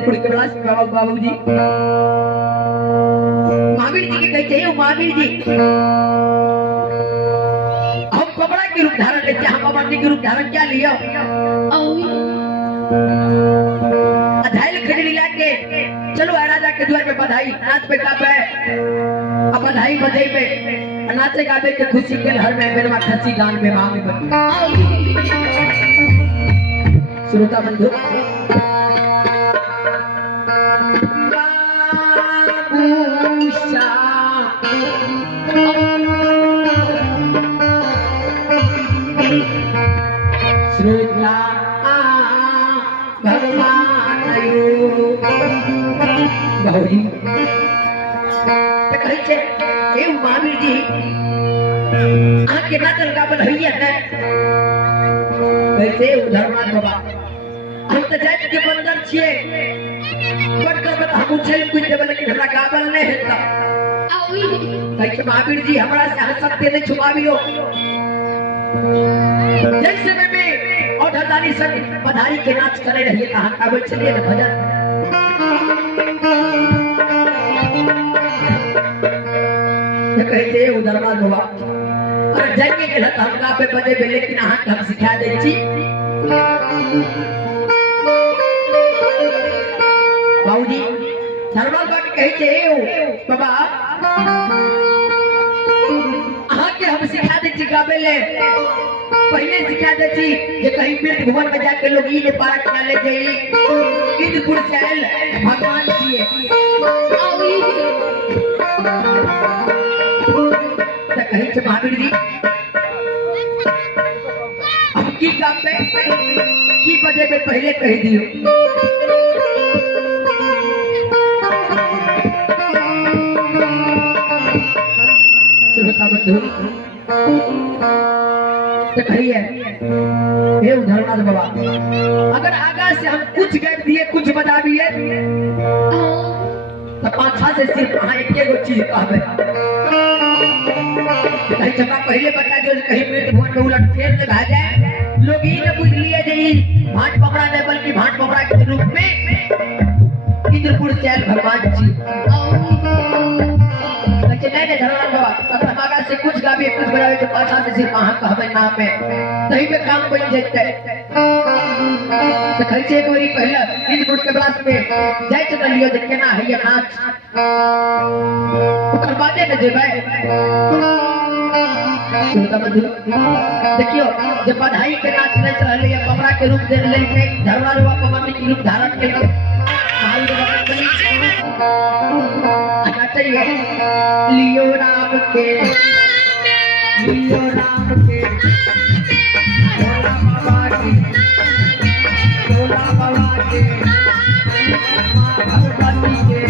बाबूजी महावीर जी के कहते हैं महावीर जी हम कपड़ा के रूप धारण लेते हैं, हम अमरनी के रूप धारण क्या लिया अधाइल खड़ी लाके चलो राजा के द्वार पे बधाई नाच पे गावे अब बधाई बधाई पे नाचे गावे के खुशी के हर में मेरे मां खसी गान में मांगे बनी श्रोता बंधु श्रोता भगवान बाबूजी कहे छे ए महावीर जी आके नाचल गावल होइए ने कैसे धर्मनाथ बाबा हम तो जाति के बंदर छिए बट करबत हम उछल कुछ देबे लेकिन हमरा गावल नहीं हेता कहे छे महावीर जी हमरा से हंसते नहीं छुपावियो जैसे में और धरदारी संग बधाई के नाच करे रहिए कहां का चलिए ना भजन कहते उधरवा बाबा और जाके के लत हम का पे बजे बेले लेकिन हाथ हम सिखा दे छी बाबूजी धरवा बाबा कहते बाबा आके हम सिखा दे छी गाबेले पहले सिखा दे छी जे कहीं मृत भुवन में जाके लोग ई ने पारा खा ले गई इंद्रपुर से आयल भगवान जी तो कहीं से महावीर जी अब की काम पे की बजे पे पहले कह दियो श्रोता बंधु तो कहिए हे धर्मनाथ बाबा अगर आगा से हम कुछ कर दिए कुछ बता दिए तो पाछा से सिर्फ कहां एक गो चीज कहबे कहीं जगह पहले बता दो कहीं पेट भोट में उलट फेर से भाग जाए लोग ये न बुझ लिए जे भाट पकड़ा नहीं बल्कि भाट पकड़ा के रूप में इंद्रपुर चैल भगवान जी नहीं धर्मनाथ बाबा अगर हमारा से कुछ गावे कुछ बजावे तो पाछा से सिर्फ कहां कहबे नाम में तही पे काम बन जते तो खर्चे एक बारी पहले इंद्रपुर के ब्लास में जाय तो लियो जे केना है ये नाच ओकर बाते न जेबे देखियो जब बधाई के नाच नहीं चल या कमरा के रूप दे ले के धर्मनाथ बाबा पवनी के रूप धारण के लियो राम के भोला बाबा के भोला बाबा के भगवती के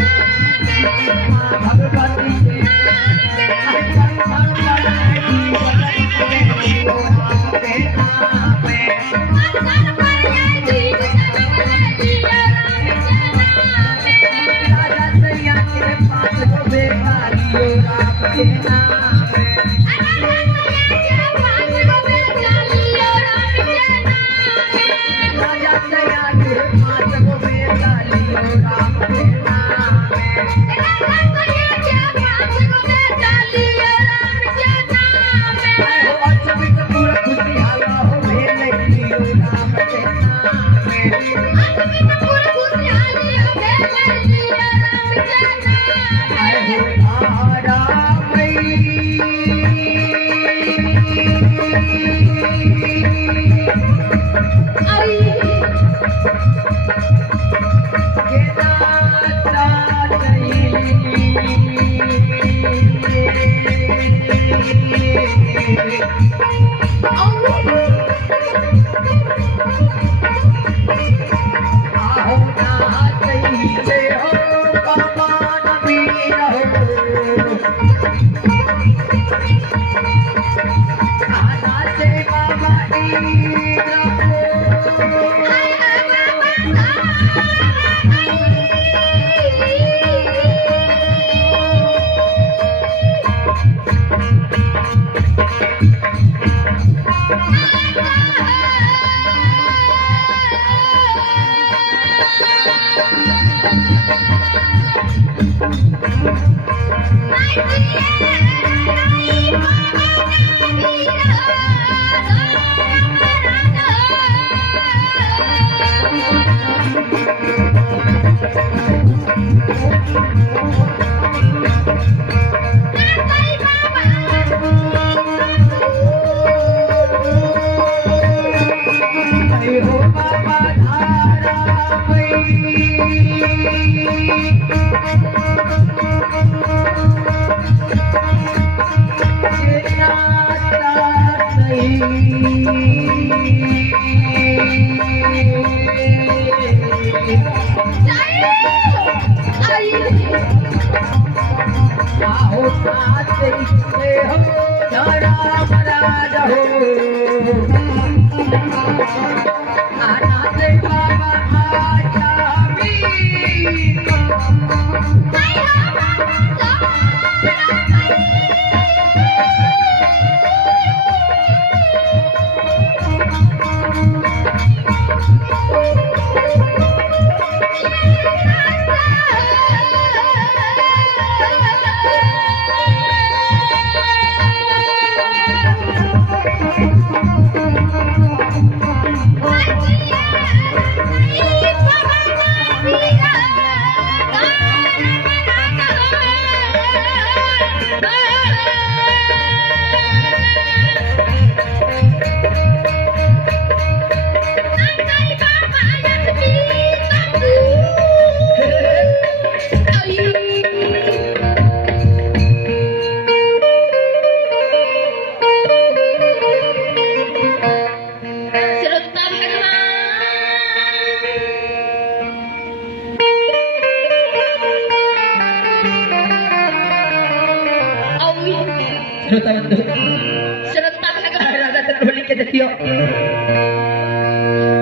भगवती के राजा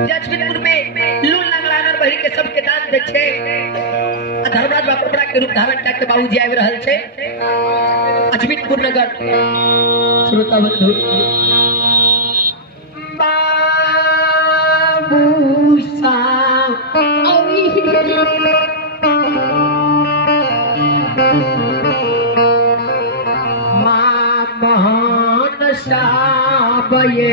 जजमिनपुर में लूल लगलागर बही के सबके दान दे छे धर्मराज बापड़ा के रूप धारण करके बाबूजी आबि रहल छे अजमीरपुर नगर श्रोता बंधु बाबू साहब साबये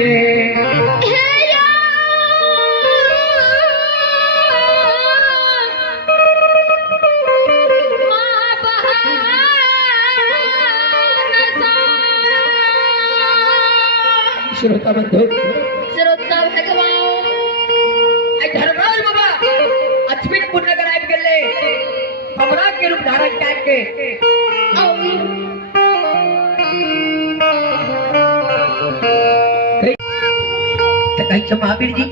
श्रोता बंधु श्रोता भगवान धर्मराज बाबा अजमीरपुर नगर आबि गेले हमरा के रूप धारण करके महावीर जी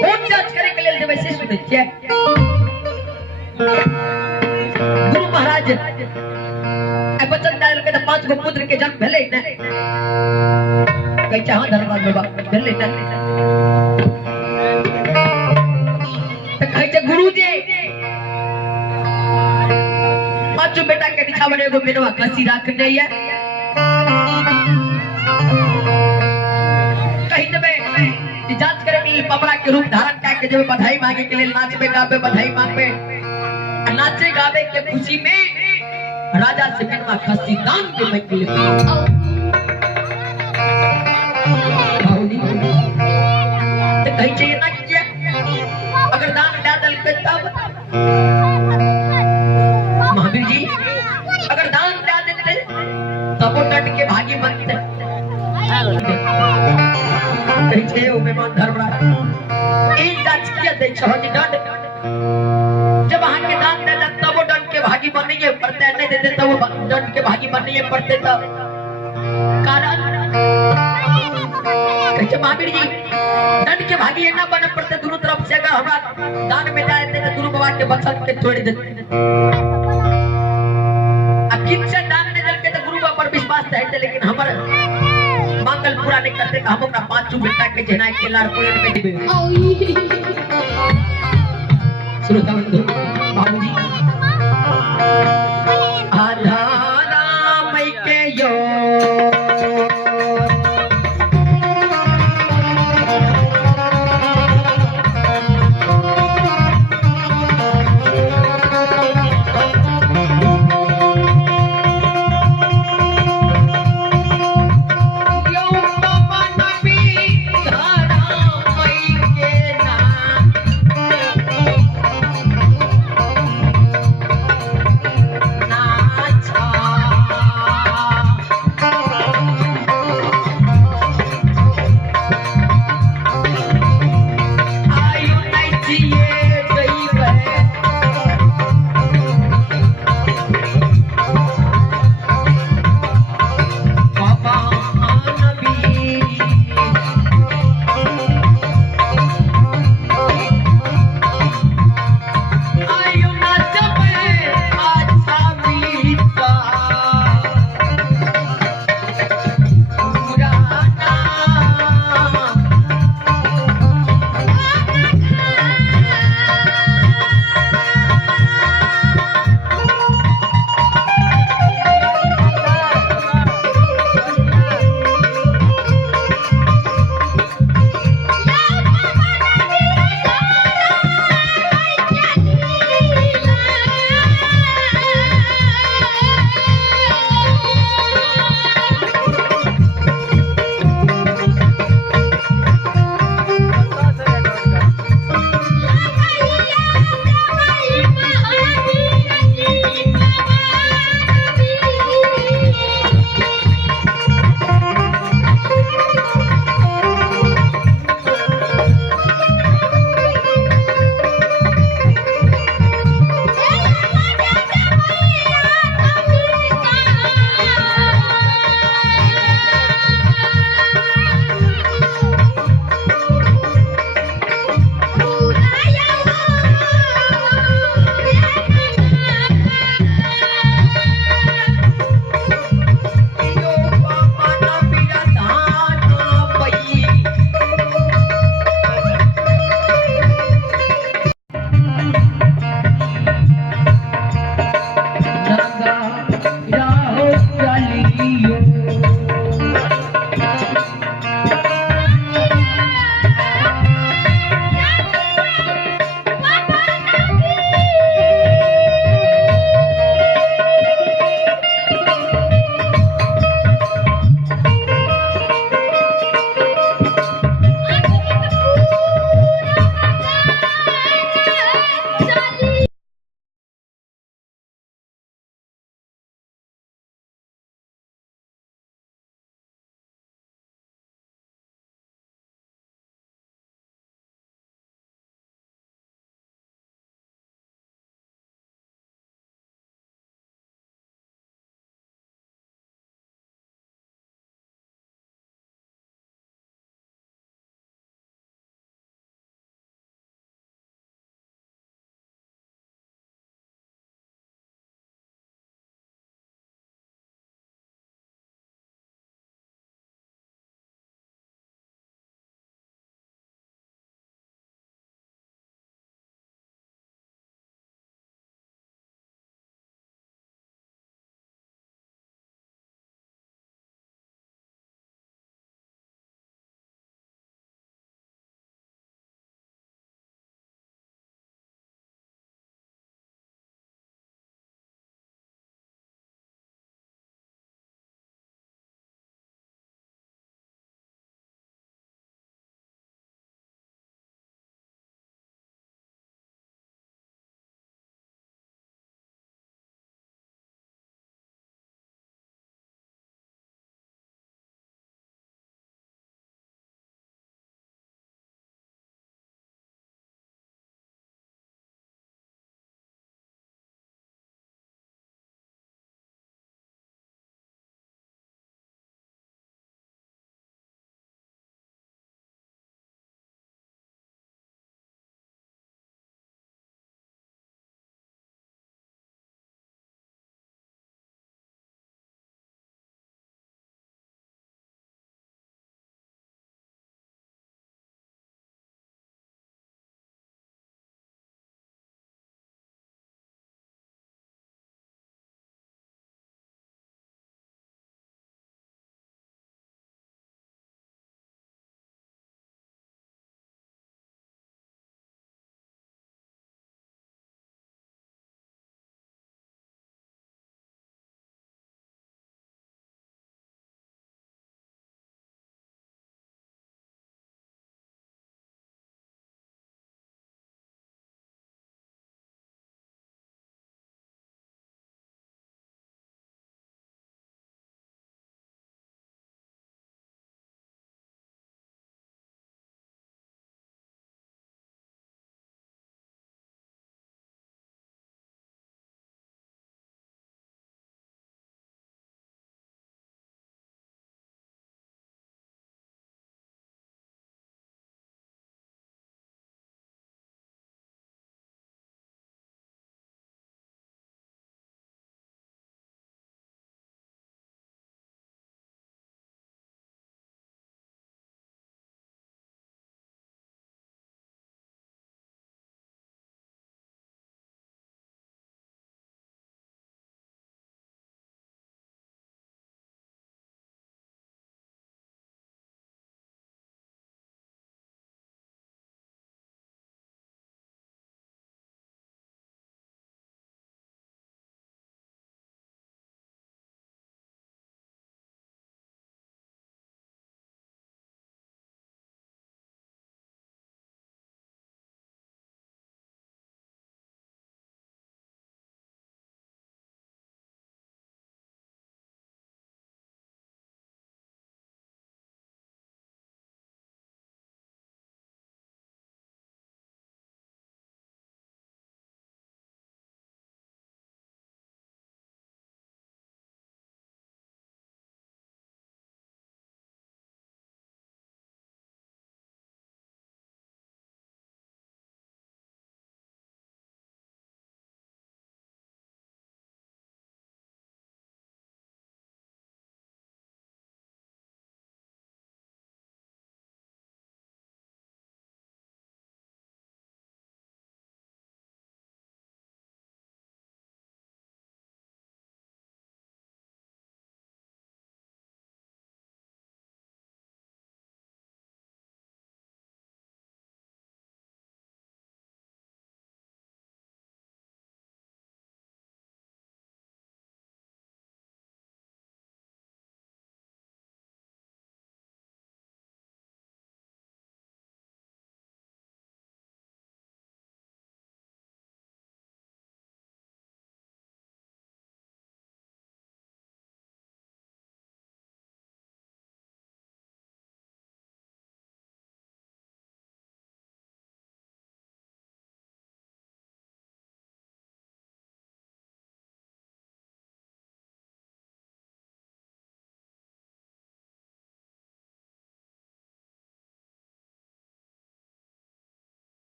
खून जांच करे के लेल देवे से सुनै छियै गुरु महाराज ए बचन डाल के 5 गो पुत्र के जन्म भेलै ने कहै छै हां धर्मराज बाबा भेलै ने त कहै छै गुरुजी 5 बेटा के दिखावन एगो मेनवा खसी राखने ये जांच करे बबरा के रूप धारण करके जब बधाई मांगे के लिए नाचबे गावे बधाई मांगबे नाचे गावे के खुशी में राजा से मिलवा खस्सी दान के में के लिए बाबूजी तो कहीं चाहिए ना किया अगर दान डाल पे तब महावीर जी अगर दान डाल देते तब वो डट के भागी बनते कहीं चाहिए वो मेहमान धर्मराज एक जांच किया दे छोटी डट जब वहां के दान दे तब वो डट के भागी बनेंगे पड़ते नहीं देते तब वो डट के भागी बनेंगे पड़ते तब कारण कहीं महावीर जी डट के भागी ना बने पड़ते दोनों तरफ से अगर हमरा दान में जाए थे तो गुरु बाबा के बचन के छोड़ देते अब किससे दान नहीं देते तो गुरु बाबा पर विश्वास है लेकिन हमारे मंगल पूरा नहीं करते तो हम अपना 5 बेटा के जनाई के लाड़ कोलन में दिबे श्रोता बंधु बाबूजी